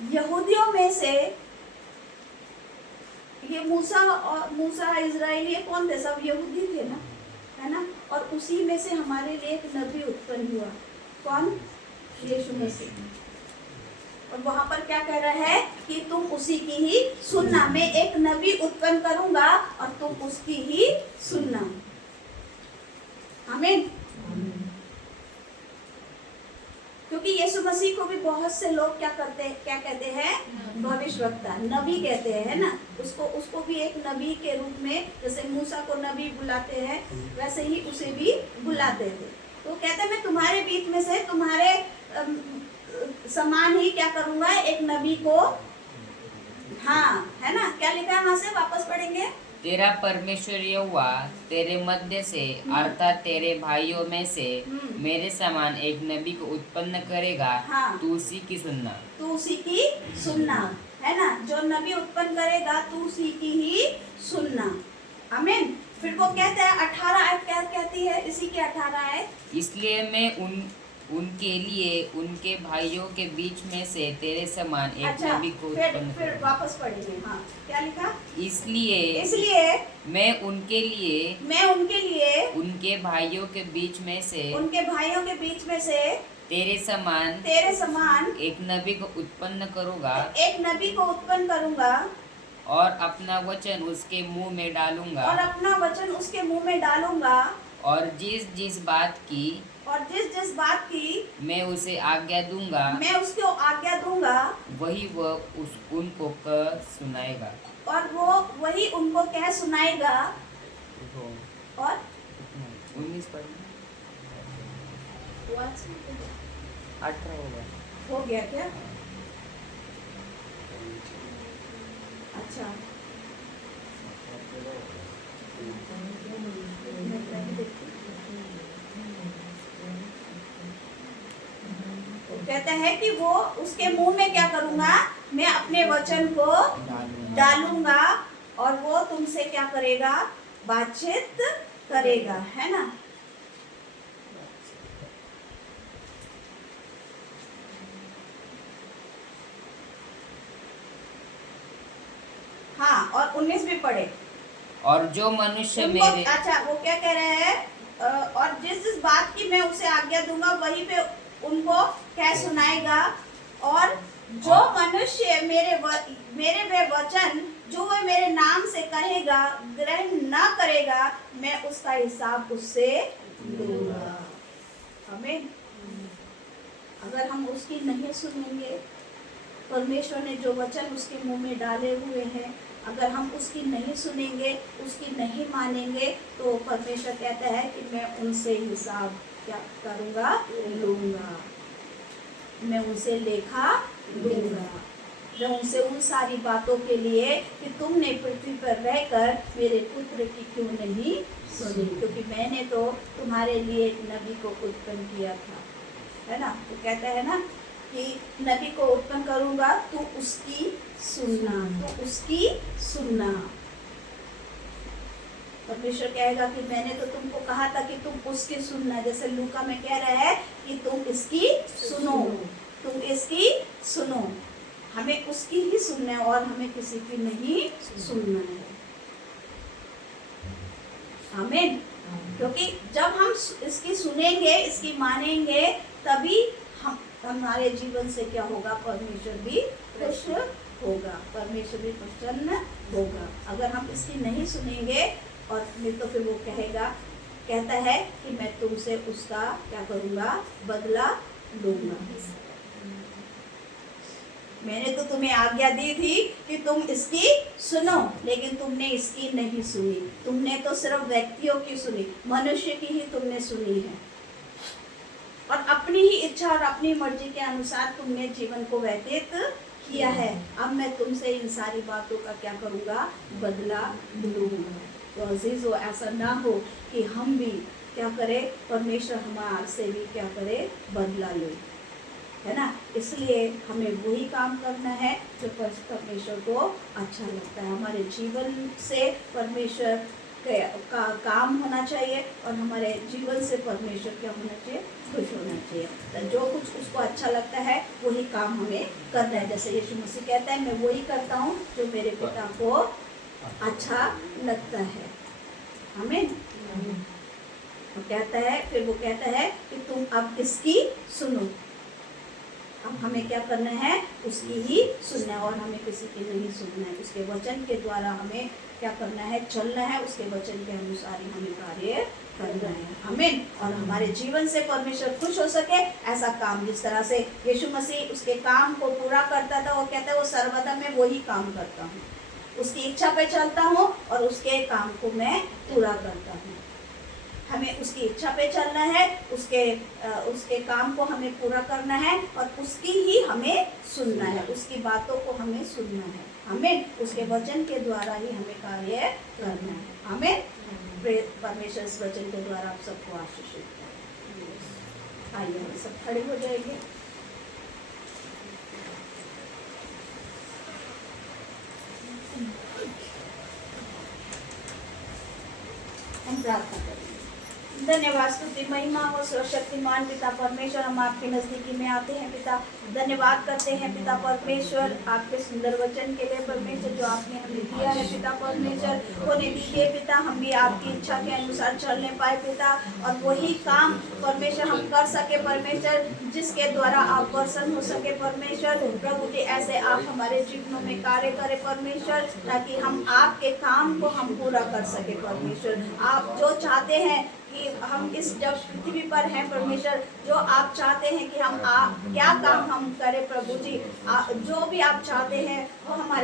यहूदियों में से ये मूसा इजराइली ये कौन थे? सब यहूदी थे ना, है ना। और उसी में से हमारे लिए एक नबी उत्पन्न हुआ। कौन? यीशु मसीह। और वहां पर क्या कह रहा है कि तुम उसी की ही सुनना। मैं एक नबी उत्पन्न करूंगा और तुम उसकी ही सुनना। आमीन। क्योंकि यीशु मसीह को भी बहुत से लोग क्या कहते हैं? भविष्यवक्ता, नबी कहते हैं, है ना। उसको भी एक नबी के रूप में, जैसे मूसा को नबी बुलाते हैं वैसे ही उसे भी बुलाते थे। तो कहते हैं मैं तुम्हारे बीच में से तुम्हारे समान ही क्या करूंगा? एक नबी को। हाँ, है ना। क्या लिखा है? वहां से वापस पढ़ेंगे। तेरा परमेश्वर यहोवा तेरे मध्य से अर्थात तेरे भाइयों में से मेरे समान एक नबी को उत्पन्न करेगा। हाँ। तू उसी की सुनना। तू उसी की सुनना, है ना। जो नबी उत्पन्न करेगा तू उसी की ही सुनना। आमीन। फिर वो कहते हैं 18 आयत क्या कहती है? इसी की 18 आयत। इसलिए मैं उनके लिए उनके भाइयों के बीच में से तेरे समान एक नबी को उत्पन्न फिर वापस पढ़ेंगे। हाँ, क्या लिखा? इसलिए मैं उनके लिए उनके भाइयों के बीच में से तेरे समान एक नबी को उत्पन्न करूंगा और अपना वचन उसके मुंह में डालूंगा और जिस जिस बात की मैं उसे आज्ञा दूंगा वही वह उनको कह सुनाएगा। और वो वही उनको कह सुनाएगा। और 19 18 होगा। हो गया क्या? अच्छा, कहता है कि वो उसके मुंह में क्या करूंगा? मैं अपने वचन को डालूंगा और वो तुमसे क्या करेगा? बातचीत करेगा, है ना। हाँ, और 19 भी पढ़े। और जो मनुष्य मेरे अच्छा, वो क्या कह रहे हैं? और जिस जिस बात की मैं उसे आज्ञा दूंगा वही पे उनको क्या सुनाएगा। और जो मनुष्य मेरे वे वचन जो वह मेरे नाम से कहेगा ग्रहण न करेगा, मैं उसका हिसाब उससे लूंगा। आमीन। अगर हम उसकी नहीं सुनेंगे, परमेश्वर ने जो वचन उसके मुंह में डाले हुए हैं, अगर हम उसकी नहीं सुनेंगे, उसकी नहीं मानेंगे, तो परमेश्वर कहता है कि मैं उनसे हिसाब क्या करूंगा? लूंगा। मैं उनसे लेखा दूंगा। मैं उनसे उन सारी बातों के लिए कि तुमने पृथ्वी पर रहकर मेरे पुत्र की क्यों नहीं सुनी, क्योंकि मैंने तो तुम्हारे लिए एक नबी को उत्पन्न किया था, है ना। तो कहता है ना कि नबी को उत्पन्न करूंगा, तू उसकी सुनना। परमेश्वर कहेगा कि मैंने तो तुमको कहा था कि तुम उसकी सुनना। जैसे लूका में कह रहा है कि तुम इसकी सुनो। हमें उसकी ही सुनना है और हमें किसी की नहीं सुनना है। आमीन। क्योंकि जब हम इसकी सुनेंगे, इसकी मानेंगे, तभी हमारे जीवन से क्या होगा? परमेश्वर भी खुश होगा, परमेश्वर भी प्रसन्न होगा। अगर हम इसकी नहीं सुनेंगे और नहीं तो फिर वो कहता है कि मैं तुमसे उसका क्या करूंगा? बदला लूंगा। मैंने तो तुम्हें आज्ञा दी थी कि तुम इसकी सुनो, लेकिन तुमने इसकी नहीं सुनी। तुमने तो सिर्फ व्यक्तियों की सुनी, मनुष्य की ही तुमने सुनी है और अपनी ही इच्छा और अपनी मर्जी के अनुसार तुमने जीवन को व्यतीत किया है। अब मैं तुमसे इन सारी बातों का क्या करूंगा? बदला लूंगा। तो अजीजों, ऐसा ना हो कि हम भी क्या करें? परमेश्वर हमारे से भी क्या करे? बदला ले, है ना। इसलिए हमें वही काम करना है जो परमेश्वर को अच्छा लगता है। हमारे जीवन से परमेश्वर काम होना चाहिए और हमारे जीवन से परमेश्वर क्या होना चाहिए, खुश होना चाहिए। तो जो कुछ उसको अच्छा लगता है वही काम हमें करना है। जैसे यीशु मसीह कहता है, मैं वही करता हूँ जो मेरे पिता को अच्छा लगता है। आमीन। वो कहता है, फिर वो कहता है कि तुम अब इसकी सुनो। अब हमें क्या करना है, उसकी ही सुनना है और हमें किसी की नहीं सुनना है। उसके वचन के द्वारा हमें क्या करना है, चलना है। उसके वचन के अनुसार ही हमें कार्य करना है। आमीन। और हमारे जीवन से परमेश्वर खुश हो सके ऐसा काम, जिस तरह से यीशु मसीह उसके काम को पूरा करता था, वो कहता है वो सर्वदा मैं वही काम करता हूँ, उसकी इच्छा पे चलता हूँ और उसके काम को मैं पूरा करता हूँ। हमें उसकी इच्छा पे चलना है, उसके काम को हमें पूरा करना है और उसकी ही हमें सुनना है, उसकी बातों को हमें सुनना है। हमें उसके वचन के द्वारा ही हमें कार्य करना है। हमें परमेश्वर इस वचन के द्वारा आप सबको आशीषित करें। आइए हम सब खड़े हो जाएंगे। हम प्रार्थना करें। धन्यवाद, स्तुति, महिमा और सर्वशक्तिमान पिता परमेश्वर, हम आपके नजदीकी में आते हैं पिता। धन्यवाद करते हैं पिता परमेश्वर आपके सुंदर वचन के लिए परमेश्वर, जो आपने हमें दिया है पिता परमेश्वर। होने दीजिए पिता, हम भी आपकी इच्छा के अनुसार चलने पाए पिता, और वही काम परमेश्वर हम कर सके परमेश्वर, जिसके द्वारा आप प्रसन्न हो सके परमेश्वर। प्रभु जी, ऐसे आप हमारे जीवनों में कार्य करें परमेश्वर, ताकि हम आपके काम को हम पूरा कर सके परमेश्वर। आप जो चाहते हैं कि हम इस जब पृथ्वी पर हैं परमेश्वर, जो आप चाहते हैं कि हम क्या काम हम करें प्रभु जी, जो भी आप चाहते हैं वो हमारे